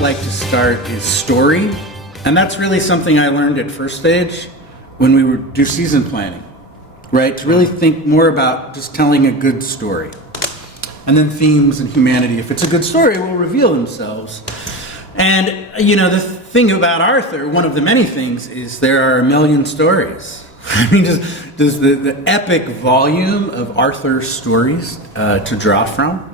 like to start is story. And that's really something I learned at first stage when we would do season planning, right? To really think more about just telling a good story. And then themes and humanity. If it's a good story, will reveal themselves. And, you know, the thing about Arthur, one of the many things, is there are a million stories. I mean, does the epic volume of Arthur's stories to draw from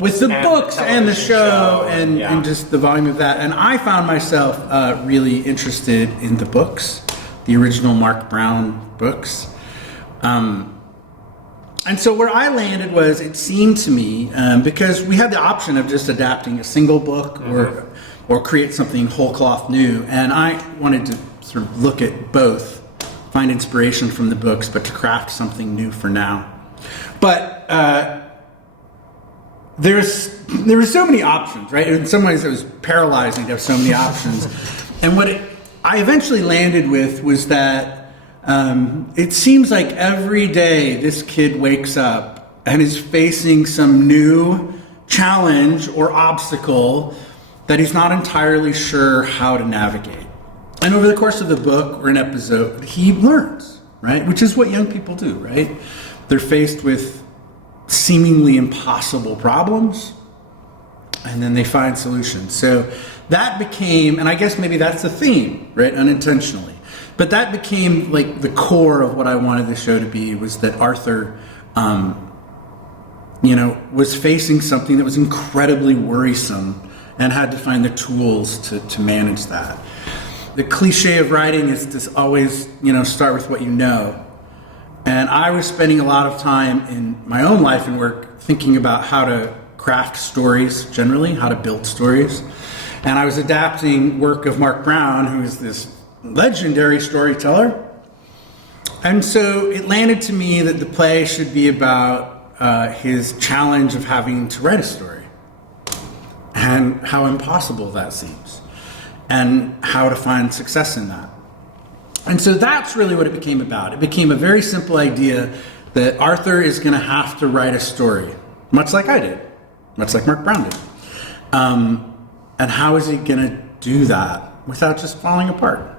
with the books and the show and just the volume of that. And I found myself really interested in the books, the original Mark Brown books. And so where I landed was, it seemed to me, because we had the option of just adapting a single book or create something whole cloth new, and I wanted to sort of look at both, find inspiration from the books, but to craft something new for now. But there were so many options, right? In some ways it was paralyzing to have so many options. And what I eventually landed with was that it seems like every day this kid wakes up and is facing some new challenge or obstacle that he's not entirely sure how to navigate. And over the course of the book or an episode, he learns, right? Which is what young people do, right? They're faced with seemingly impossible problems, and then they find solutions. So that became, and I guess maybe that's the theme, right? Unintentionally. But that became like the core of what I wanted the show to be, was that Arthur, was facing something that was incredibly worrisome and had to find the tools to manage that. The cliche of writing is to always, start with what you know. And I was spending a lot of time in my own life and work thinking about how to craft stories generally, how to build stories. And I was adapting work of Mark Brown, who is this legendary storyteller. And so it landed to me that the play should be about his challenge of having to write a story and how impossible that seems and how to find success in that. And so that's really what it became about. It became a very simple idea that Arthur is going to have to write a story, much like I did, much like Mark Brown did. And how is he going to do that without just falling apart?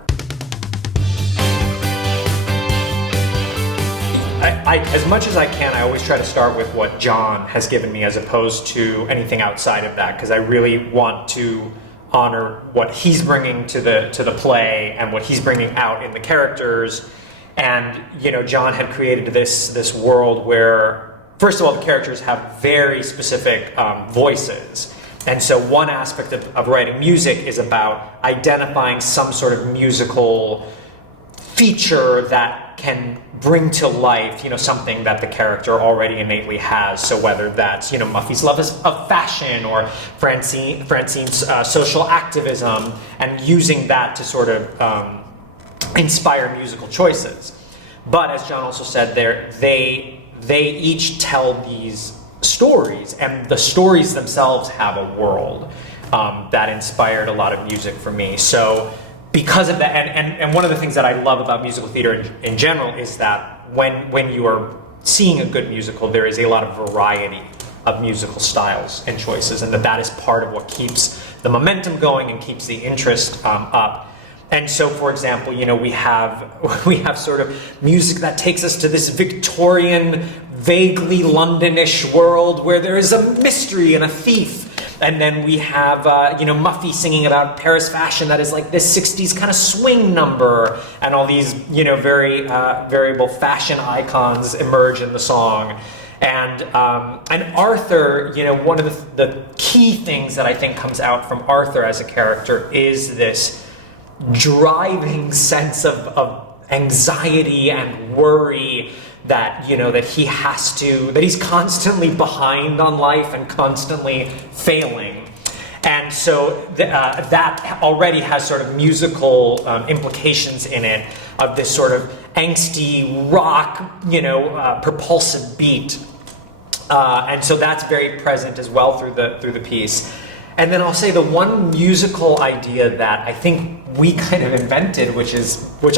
As much as I can, I always try to start with what John has given me as opposed to anything outside of that, because I really want to honor what he's bringing to the play and what he's bringing out in the characters. And John had created this world where, first of all, the characters have very specific voices. And so one aspect of writing music is about identifying some sort of musical feature that can bring to life, something that the character already innately has. So whether that's, Muffy's love of fashion or Francine's social activism, and using that to sort of inspire musical choices. But as John also said, they each tell these stories, and the stories themselves have a world that inspired a lot of music for me. So because of that, and one of the things that I love about musical theater in general is that when you are seeing a good musical, there is a lot of variety of musical styles and choices, and that is part of what keeps the momentum going and keeps the interest up. And so, for example, we have sort of music that takes us to this Victorian, vaguely Londonish world where there is a mystery and a thief. And then we have, Muffy singing about Paris fashion that is like this 60s kind of swing number, and all these, very variable fashion icons emerge in the song. And Arthur, one of the key things that I think comes out from Arthur as a character is this driving sense of anxiety and worry that that he's constantly behind on life and constantly failing. And so that already has sort of musical implications in it, of this sort of angsty rock, propulsive beat. And so that's very present as well through the piece. And then I'll say the one musical idea that I think we kind of invented, which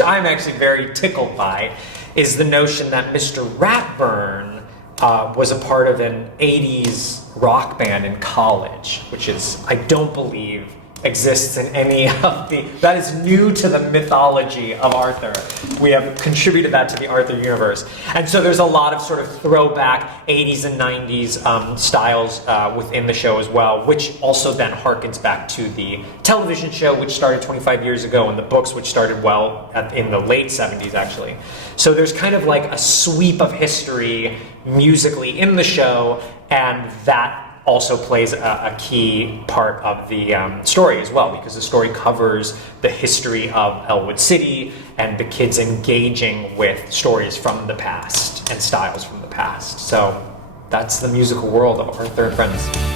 I'm actually very tickled by, is the notion that Mr. Ratburn was a part of an 80s rock band in college, which is, I don't believe, exists in any of the... That is new to the mythology of Arthur. We have contributed that to the Arthur universe. And so there's a lot of sort of throwback 80s and 90s styles within the show as well, which also then harkens back to the television show, which started 25 years ago, and the books, which started in the late 70s, actually. So there's kind of like a sweep of history musically in the show, and that also plays a key part of the story as well, because the story covers the history of Elwood City and the kids engaging with stories from the past and styles from the past. So that's the musical world of Arthur and Friends.